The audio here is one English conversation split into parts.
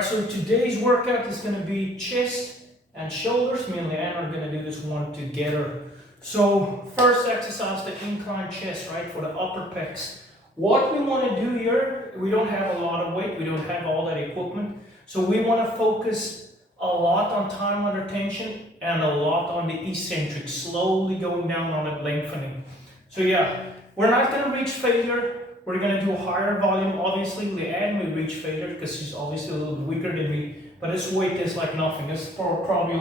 Alright, so today's workout is going to be chest and shoulders. Me and Leanne are going to do this one together. So first exercise, the incline chest, right, for the upper pecs. What we want to do here, we don't have a lot of weight, we don't have all that equipment. So we want to focus a lot on time under tension and a lot on the eccentric, slowly going down on it, lengthening. So yeah, we're not going to reach failure. We're going to do a higher volume. Obviously, Leanne will reach failure because she's obviously a little bit weaker than me. But this weight is like nothing. It's probably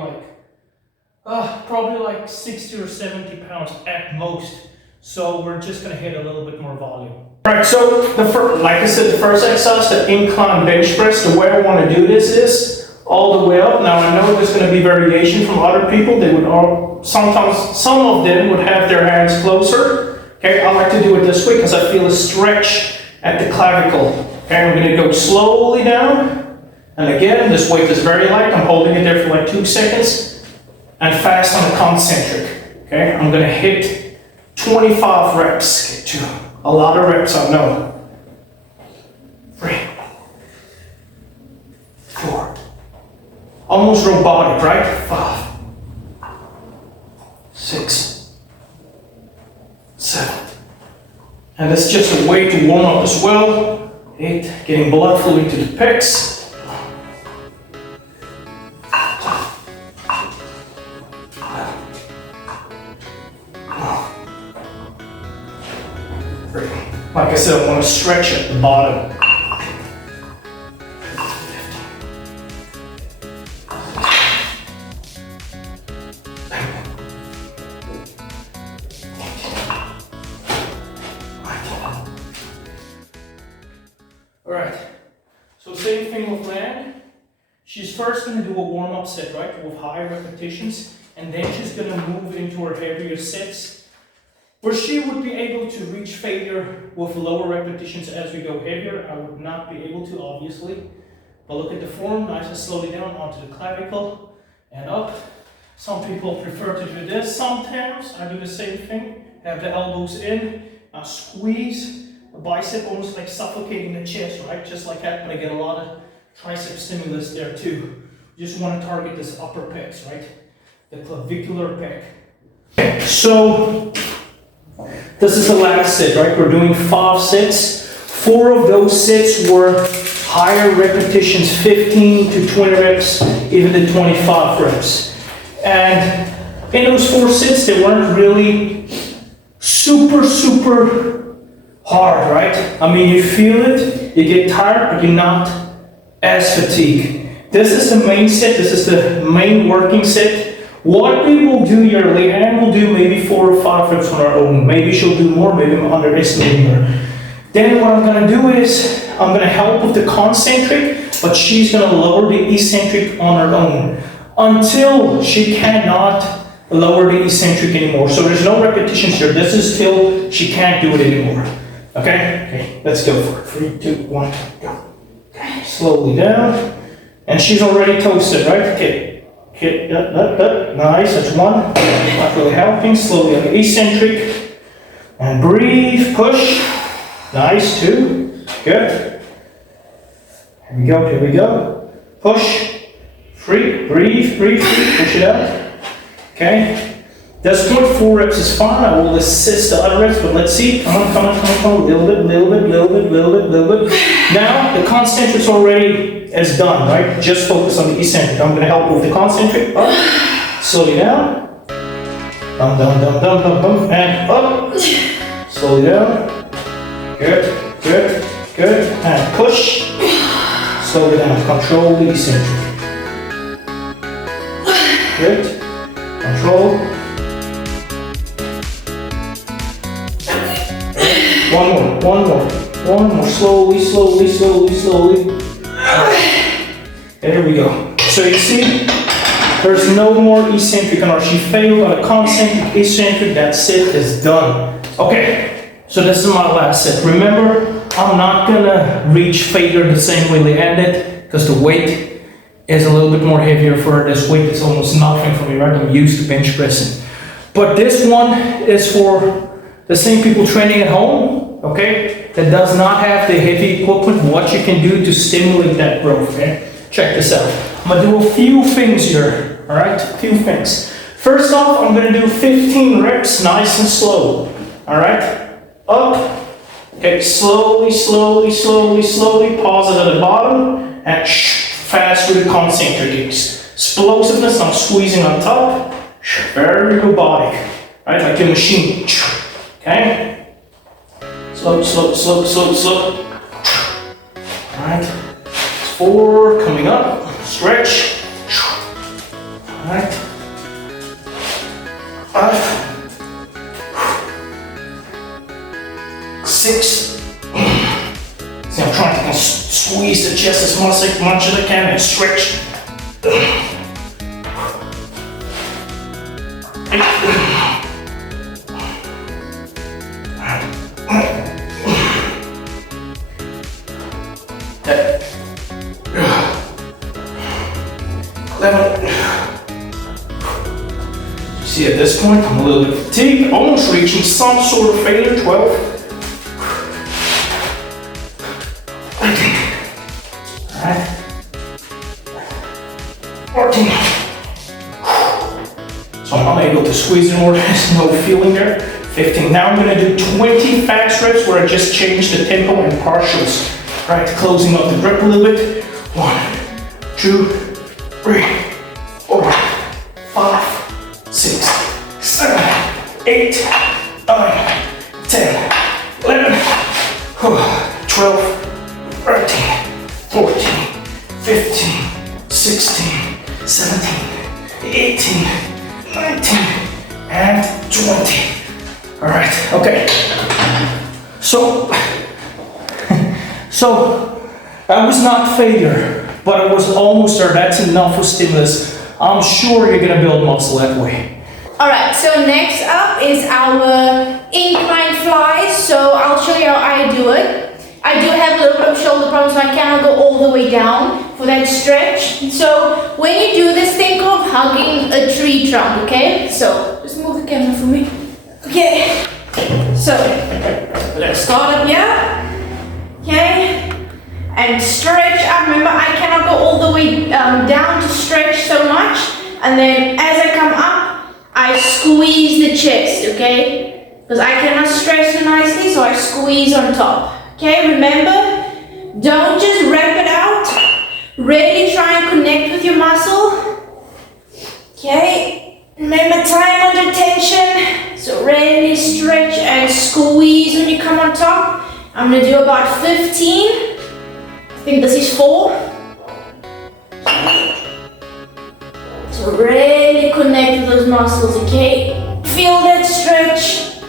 like 60 or 70 pounds at most. So we're just going to hit a little bit more volume. Alright, so like I said, the first exercise, the incline bench press. The way I want to do this is all the way up. Now I know there's going to be variation from other people. They would sometimes some of them would have their hands closer. Okay, I like to do it this way because I feel a stretch at the clavicle. Okay, I'm going to go slowly down. And again, this weight is very light. I'm holding it there for like 2 seconds. And fast on the concentric. Okay, I'm going to hit 25 reps. A lot of reps, I know. 3, 4. Almost robotic, right? 5, 6, 7. And that's just a way to warm up as well. 8, getting blood flow into the pecs. 3. Like I said, I want to stretch at the bottom. 15. Alright, so same thing with Leanne. She's first going to do a warm-up set, right, with higher repetitions, and then she's going to move into her heavier sets, where she would be able to reach failure with lower repetitions as we go heavier. I would not be able to, obviously, but look at the form, nice and slowly down onto the clavicle and up. Some people prefer to do this. Sometimes I do the same thing, have the elbows in, I squeeze the bicep, almost like suffocating the chest, right? Just like that, but I get a lot of tricep stimulus there too. You just want to target this upper pecs, right? The clavicular pec. Okay, so this is the last set, right? We're doing 5 sets. 4 of those sets were higher repetitions, 15 to 20 reps, even to 25 reps. And in those 4 sets, they weren't really super hard, right? I mean, you feel it, you get tired, but you're not as fatigued. This is the main set, this is the main working set. What we will do here, Leanne will do maybe 4 or 5 reps on her own. Maybe she'll do more, maybe I'm underestimating her. Then what I'm going to do is, I'm going to help with the concentric, but she's going to lower the eccentric on her own until she cannot lower the eccentric anymore. So there's no repetitions here. This is till she can't do it anymore. Okay, let's go for it. 3, 2, 1, go. Okay, slowly down. And she's already toasted, right? Okay, nice, that's 1. Not really helping. Slowly on the eccentric. And breathe, push. Nice, 2. Good. Here we go. Push. 3, breathe, push it out. Okay. This 4 reps is fine. I will assist the other reps, but let's see. Come on. A little bit. Now, the concentric's already is done, right? Just focus on the eccentric. I'm going to help with the concentric. Up. Slowly down. Down. And up. Slowly down. Good. And push. Slowly down. Control the eccentric. Good. Control. One more. Slowly. There we go. So you see, there's no more eccentric on her. She failed on a concentric, eccentric. That set is done. Okay, so this is my last set. Remember, I'm not gonna reach failure the same way Leanne did, because the weight is a little bit more heavier for her. This weight is almost nothing for me, right? I'm used to bench pressing. But this one is for the same people training at home, okay? That does not have the heavy equipment, what you can do to stimulate that growth, okay? check this out. I'm gonna do a few things here, all right? A few things. First off, I'm gonna do 15 reps, nice and slow, all right? Up, okay, slowly, slowly, slowly, slowly, pause it at the bottom, and fast with the concentrics. Explosiveness, I'm squeezing on top, very robotic, right? Like a machine, okay? Slow, slow, slow, slow, slow. All right, 4, coming up, stretch. All right, 5, 6. See, I'm trying to squeeze the chest as much as I can and stretch. 8. See, at this point, I'm a little bit fatigued, almost reaching some sort of failure. 12. Alright. 14. So I'm able to squeeze in more, there's no feeling there. 15. Now I'm going to do 20 fast reps where I just change the tempo and partials. Right, closing up the grip a little bit. 1, 2, 3, 4, 5, 6, 7, 8, 9, 10, 11, 12, 13, 14, 15, 16, 17, 18, 19, and 20. All right, okay. So that was not failure, but it was almost there. That's enough for stimulus. I'm sure you're gonna build muscle that way. Alright, so next up is our incline flies. So I'll show you how I do it. I do have a little bit of shoulder problems, so I cannot go all the way down for that stretch. So when you do this, think of hugging a tree trunk, okay? So just move the camera for me. Okay, so let's start up here. Okay, and stretch up. Remember, I cannot go all the way down to stretch so much. And then as I come up, I squeeze the chest, okay? Because I cannot stretch so nicely, so I squeeze on top. Okay, remember, don't just rep it out. Really try and connect with your muscle. Okay, remember time under tension. So really stretch and squeeze when you come on top. I'm gonna do about 15. I think this is 4. So really connect with those muscles, okay? Feel that stretch.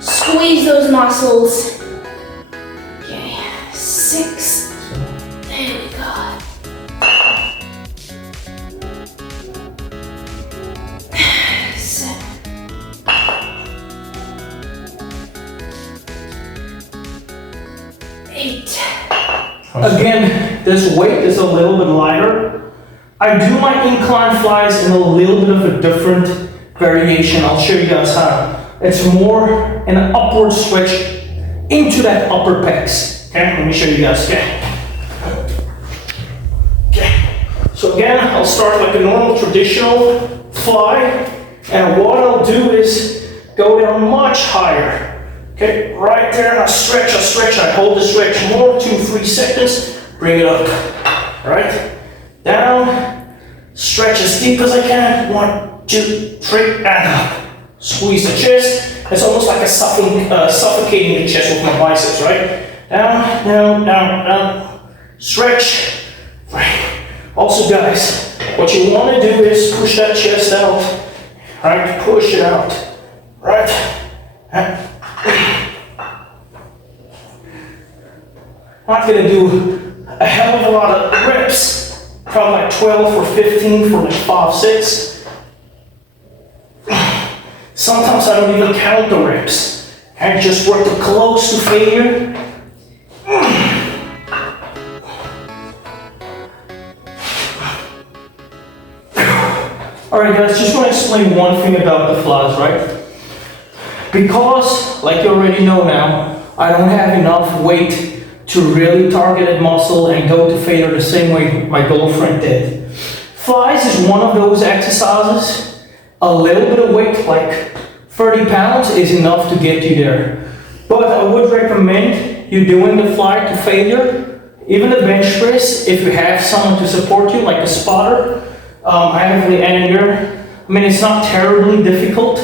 Squeeze those muscles. Okay, 6. There we go. 7. 8. Again, this weight is a little bit lighter. I do my incline flies in a little bit of a different variation. I'll show you guys how. It's more an upward stretch into that upper pecs. Okay, let me show you guys. Okay. So again, I'll start like a normal traditional fly, and what I'll do is go down much higher. Okay, right there, and I stretch, I hold the stretch more, 2-3 seconds, bring it up. All right, down, stretch as deep as I can, 1, 2, 3, and up. Squeeze the chest. It's almost like a suffocating the chest with my biceps, right? Down, down, down, down. Stretch. Right. Also, guys, what you want to do is push that chest out. Right? Push it out. Right? I'm not going to do a hell of a lot of reps. Probably like 12 or 15 for like 5, 6. Sometimes I don't even count the reps. I just work it close to failure. Alright guys, just want to explain one thing about the flies, right? Because, like you already know now, I don't have enough weight to really target that muscle and go to failure the same way my girlfriend did. Flies is one of those exercises. A little bit of weight, like 30 pounds, is enough to get you there. But I would recommend you doing the fly to failure. Even the bench press, if you have someone to support you, like a spotter. I have the end here. I mean, it's not terribly difficult,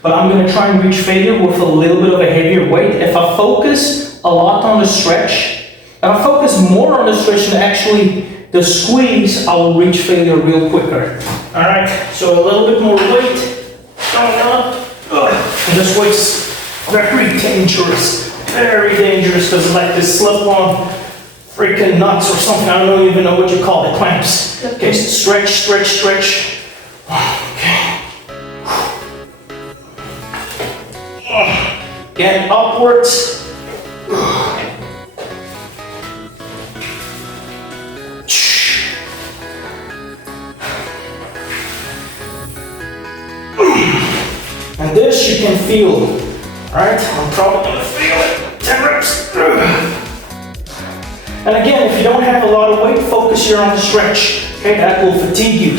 but I'm gonna try and reach failure with a little bit of a heavier weight. If I focus a lot on the stretch, if I focus more on the stretch than actually the squeeze, I will reach failure real quicker. All right, so a little bit more weight going up. And this weight's very dangerous because it's like this slip-on freaking nuts or something. I don't even know what you call it, clamps. Okay, so stretch, stretch, stretch. Okay. Get upwards. And this you can feel, right? I'm probably gonna feel it. 10 reps. And again, if you don't have a lot of weight, focus here on the stretch. Okay, that will fatigue you.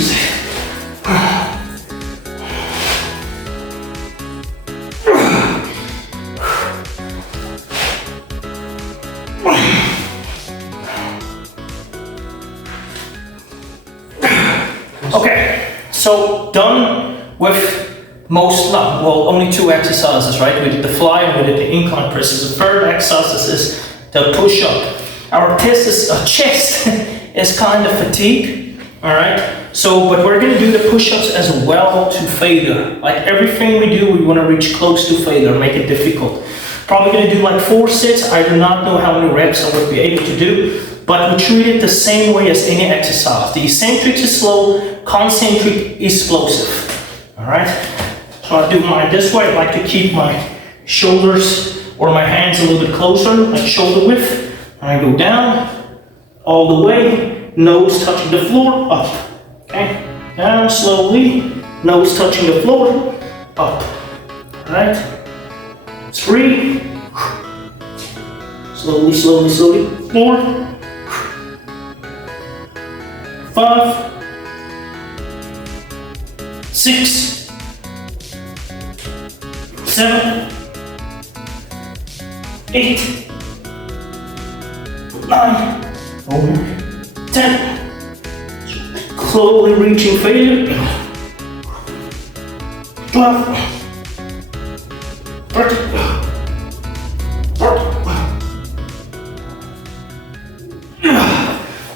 Okay, so done with only 2 exercises, right? We did the fly and we did the incline presses. The third exercise is the push-up. Our chest is kind of fatigued, all right? So, but we're gonna do the push-ups as well to failure. Like everything we do, we wanna reach close to failure, make it difficult. Probably gonna do like 4 sets. I do not know how many reps I would be able to do, but we treat it the same way as any exercise. The eccentric is slow, concentric is explosive, all right? So I do mine this way. I like to keep my shoulders or my hands a little bit closer, like shoulder width. And I go down, all the way, nose touching the floor, up. Okay, down slowly, nose touching the floor, up. All right, 3, slowly, slowly, slowly, 4, 5, 6, 7, 8, 9, 10. Slowly reaching failure. 12, 13,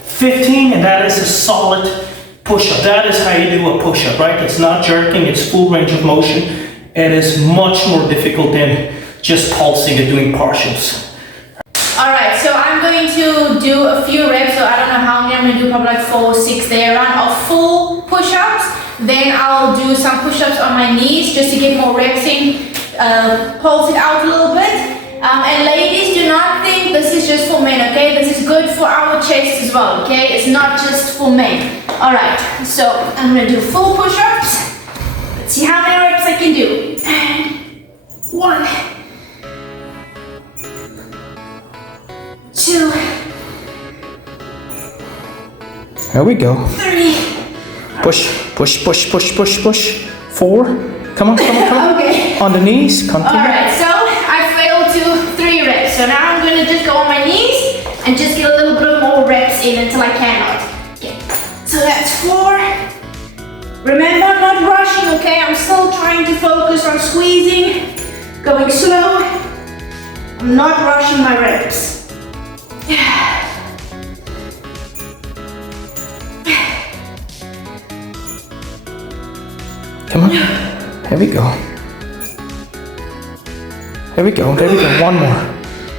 15, and that is a solid push-up. That is how you do a push-up, right? It's not jerking, it's full range of motion. It is much more difficult than just pulsing and doing partials. Alright, so I'm going to do a few reps, so I don't know how many I'm going to do, probably like 4 or 6 there around of full push-ups. Then I'll do some push-ups on my knees just to get more reps in, pulse it out a little bit. And ladies, do not think this is just for men, okay? This is good for our chest as well, okay? It's not just for men. Alright, so I'm going to do full push-ups. Let's see how many reps I can do. And 1, 2, there we go. 3. Push, push, push, push, push, push. 4. Come on, come on, come on. Okay. On the knees, continue. Alright, so I failed to 3 reps. So now I'm going to just go on my knees and just get a little bit more reps in until I cannot. Okay, so that's 4. Remember, I'm not rushing, okay? I'm still trying to focus on squeezing, going slow. I'm not rushing my reps. Come on. Here we go. There we go. There we go. One more.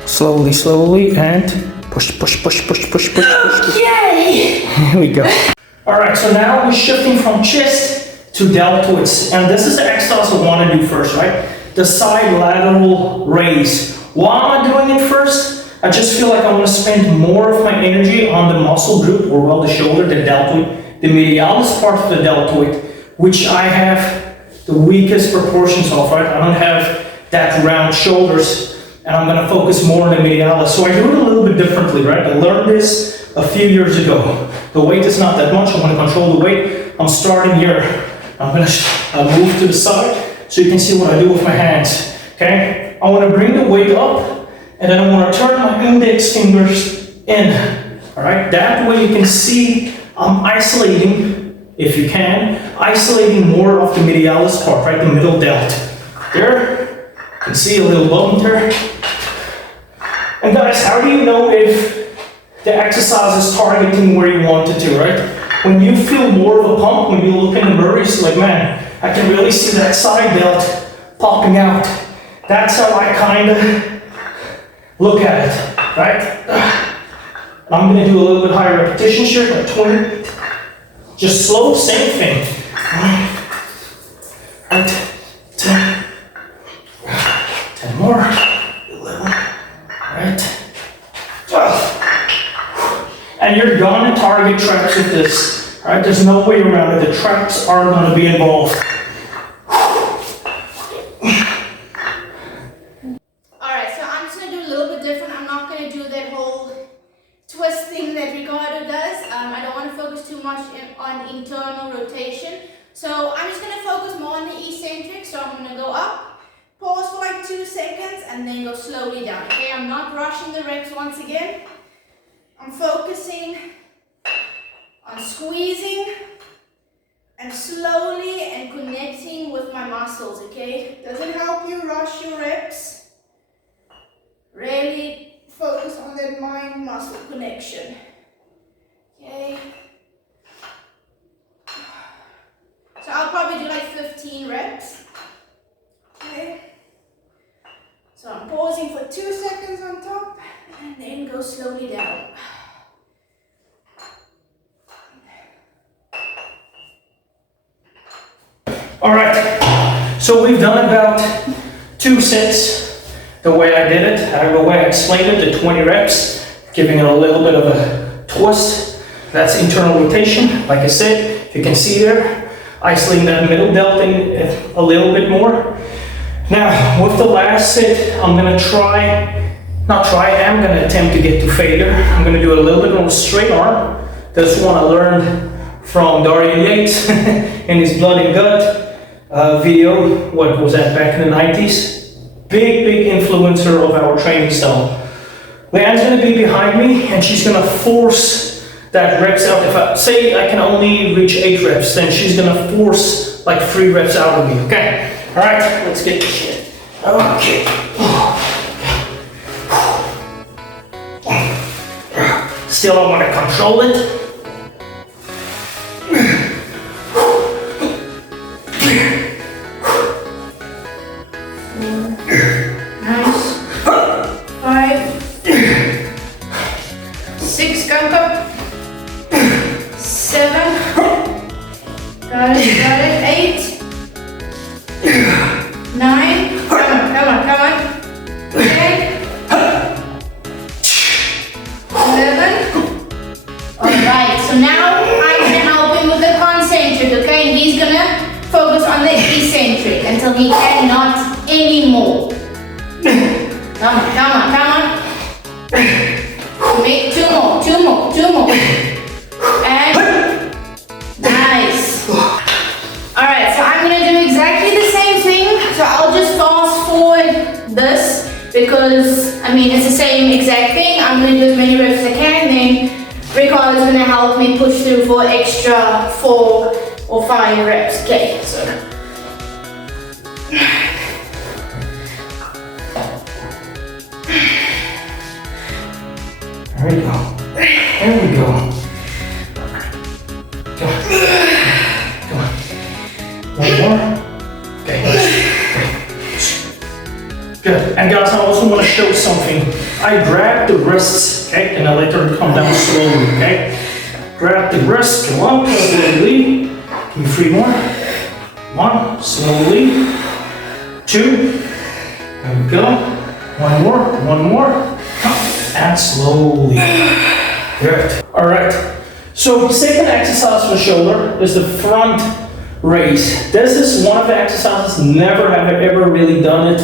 Slowly, slowly, and push, push, push, push, push, push, push, push. Yay! Here we go. All right. So now we're shifting from chest to deltoids, and this is the exercise I want to do first, right? The side lateral raise. Why am I doing it first? I just feel like I want to spend more of my energy on the muscle group, or well, the shoulder, the deltoid, the medialis part of the deltoid, which I have the weakest proportions of, right? I don't have that round shoulders and I'm gonna focus more on the medialis. So I do it a little bit differently, right? I learned this a few years ago. The weight is not that much, I wanna control the weight. I'm starting here. I'm gonna move to the side so you can see what I do with my hands, okay? I wanna bring the weight up, and then I wanna turn my index fingers in, all right? That way you can see I'm isolating, if you can, isolating more of the medialis part, right? The middle delt. There, you can see a little bump there. And guys, how do you know if the exercise is targeting where you want it to, right? When you feel more of a pump, when you look in the mirror, it's like, man, I can really see that side delt popping out. That's how I kind of look at it, right? I'm gonna do a little bit higher repetitions here, like 20. Just slow, same thing. Right, 10. 10 more. 11. Right. 12. And you're gonna target traps with this. Right? There's no way around it. The traps are gonna be involved. Alright, so I'm just gonna do a little bit different. I'm not gonna do that whole twist thing that Ricardo does. I don't want to focus too much on internal rotation. So I'm just going to focus more on the eccentric. So I'm going to go up, pause for like 2 seconds, and then go slowly down. Okay, I'm not rushing the reps once again. I'm focusing on squeezing and slowly and connecting with my muscles, okay? Doesn't help you rush your reps. Really focus on that mind-muscle connection. Okay. So I'll probably do like 15 reps. Okay. So I'm pausing for 2 seconds on top and then go slowly down. All right, so we've done about 2 sets the way I did it, the way I explained it, the 20 reps, giving it a little bit of a twist. That's internal rotation, like I said, if you can see there, isolating that middle delt a little bit more. Now, with the last set, I'm gonna I'm gonna attempt to get to failure. I'm gonna do a little bit more straight arm. This one I learned from Dorian Yates in his Blood and Gut video. What was that, back in the 90s? Big influencer of our training style. Leanne's gonna be behind me and she's gonna force that reps out. If I say I can only reach 8 reps, then she's gonna force like 3 reps out of me, okay? All right, let's get this shit. Okay. Still, I wanna control it. Nice. 5, 6, count up. 7. Got it. 8. 9. Come on. 10. 11. Alright, so now I'm gonna help him with the concentric, okay? And he's gonna focus on the eccentric until he cannot anymore. Come on. Make 2 more. And nice. Alright, so I'm gonna do exactly the same thing. So I'll just fast forward this because I mean it's the same exact thing. I'm gonna do as many reps as I can, then Ricardo's gonna help me push through for extra 4 or 5 reps. Okay, so There we go. Come on. One more. Okay. Good. And guys, I also want to show something. I grab the wrists, okay, and I let her come down slowly, okay? Grab the wrist, come up slowly. Give me 3 more. 1, slowly. 2. There we go. 1 more. And slowly. Good. All right. So the second exercise for shoulder is the front raise. This is one of the exercises, never have I ever really done it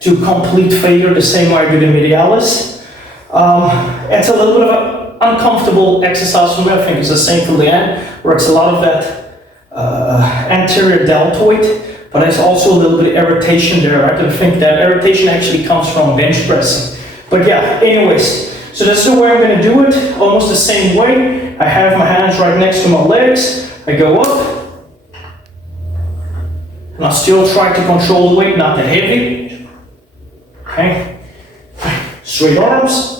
to complete failure the same way I do the medialis. It's a little bit of an uncomfortable exercise for me. I think it's the same for Leanne, where it's a lot of that anterior deltoid, but there's also a little bit of irritation there, right? I think that irritation actually comes from bench pressing. But yeah, anyways, so this is the way I'm going to do it, almost the same way. I have my hands right next to my legs, I go up, and I still try to control the weight, not that heavy. Okay, straight arms.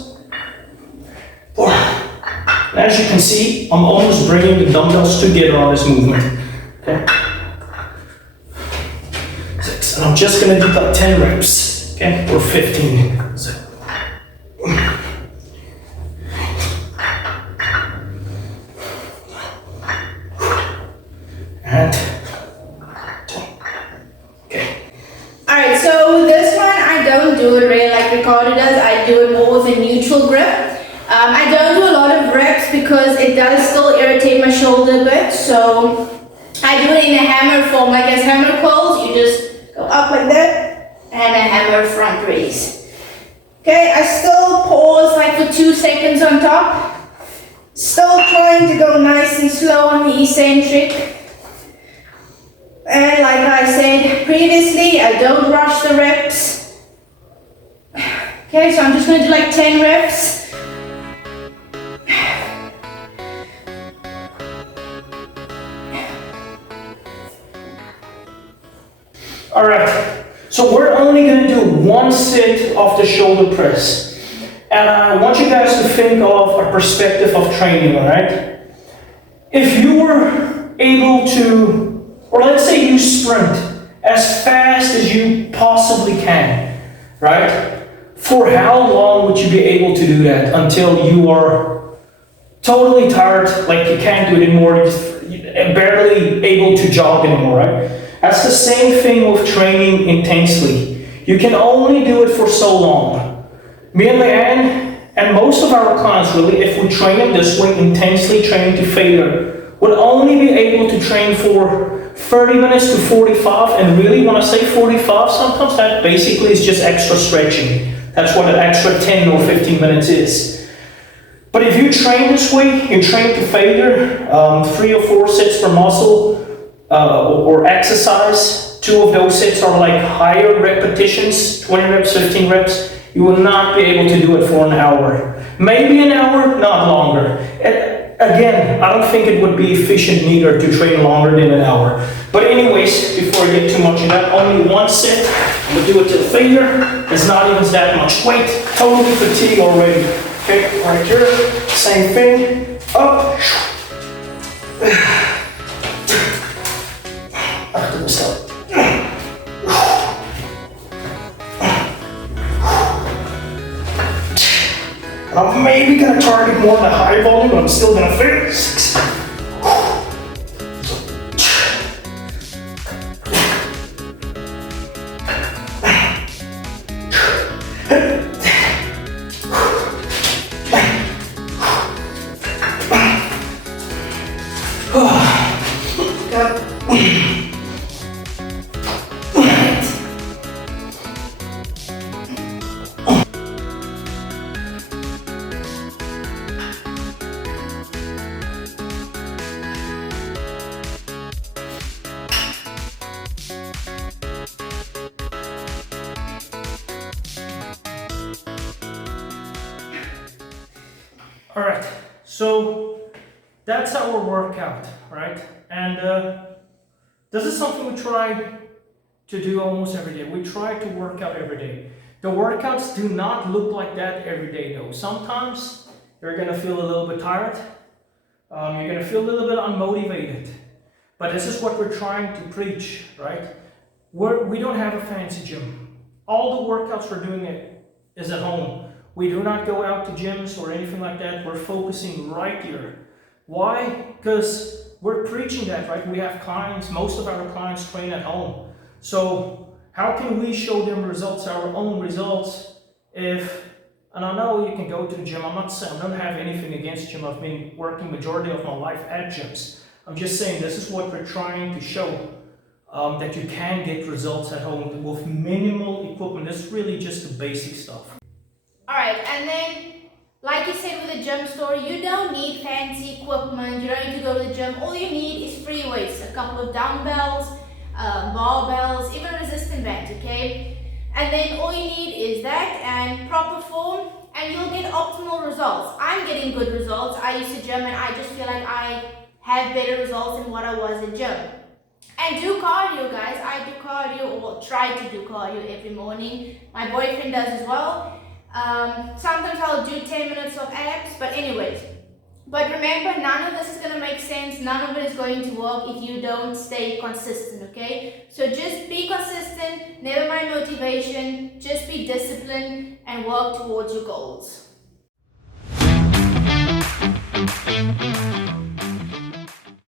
And as you can see, I'm almost bringing the dumbbells together on this movement. Okay, 6, and I'm just going to do about 10 reps, okay, or 15. So. And 2. Okay. Alright, so this one I don't do it really like Ricardo does. I do it more with a neutral grip. I don't do a lot of reps because it does still irritate my shoulder a bit. So I do it in a hammer form, like as hammer curls. You just go up like that and a hammer front raise. Okay, I still pause like for 2 seconds on top. Still trying to go nice and slow on the eccentric. And like I said previously, I don't rush the reps. Okay, so I'm just going to do like 10 reps. All right, so we're only going to do 1 set of the shoulder press. And I want you guys to think of a perspective of training, all right? If you were able to, or let's say you sprint as fast as you possibly can, right? For how long would you be able to do that until you are totally tired, like you can't do it anymore, you're barely able to jog anymore, right? That's the same thing with training intensely. You can only do it for so long. Me and Leanne, and most of our clients really, if we train them this way, intensely training to failure, would only be able to train for 30 minutes to 45, and really when I say 45, sometimes that basically is just extra stretching. That's what an extra 10 or 15 minutes is. But if you train this way, you train to failure, 3 or 4 sets per muscle, or exercise, 2 of those sets are like higher repetitions, 20 reps, 15 reps, you will not be able to do it for an hour. Maybe an hour, not longer. Again, I don't think it would be efficient neither to train longer than an hour. But anyways, before I get too much in that, only 1 set, I'm gonna do it till failure. It's not even that much weight, totally fatigued already. Okay, right here, same thing, up. After the start. And I'm maybe gonna target more the high volume, but I'm still gonna fail. 6. All right, so that's our workout, right? And this is something we try to do almost every day. We try to work out every day. The workouts do not look like that every day though. Sometimes you're gonna feel a little bit tired. You're gonna feel a little bit unmotivated. But this is what we're trying to preach, right? We don't have a fancy gym. All the workouts we're doing is at home. We do not go out to gyms or anything like that. We're focusing right here. Why? Because we're preaching that, right? We have clients, most of our clients train at home. So how can we show them results, our own results, if, and I know you can go to the gym. I'm not saying, I don't have anything against gym. I've been working majority of my life at gyms. I'm just saying this is what we're trying to show. that you can get results at home with minimal equipment. It's really just the basic stuff. Alright, and then, like you said with the gym story, you don't need fancy equipment, you don't need to go to the gym. All you need is free weights, a couple of dumbbells, barbells, even resistant bands, okay? And then all you need is that and proper form, and you'll get optimal results. I'm getting good results. I used to gym and I just feel like I have better results than what I was in gym. And do cardio, guys. I do cardio, or try to do cardio every morning. My boyfriend does as well. Sometimes I'll do 10 minutes of abs, but anyways. But remember, none of this is going to make sense. None of it is going to work if you don't stay consistent, okay? So just be consistent, never mind motivation, just be disciplined and work towards your goals.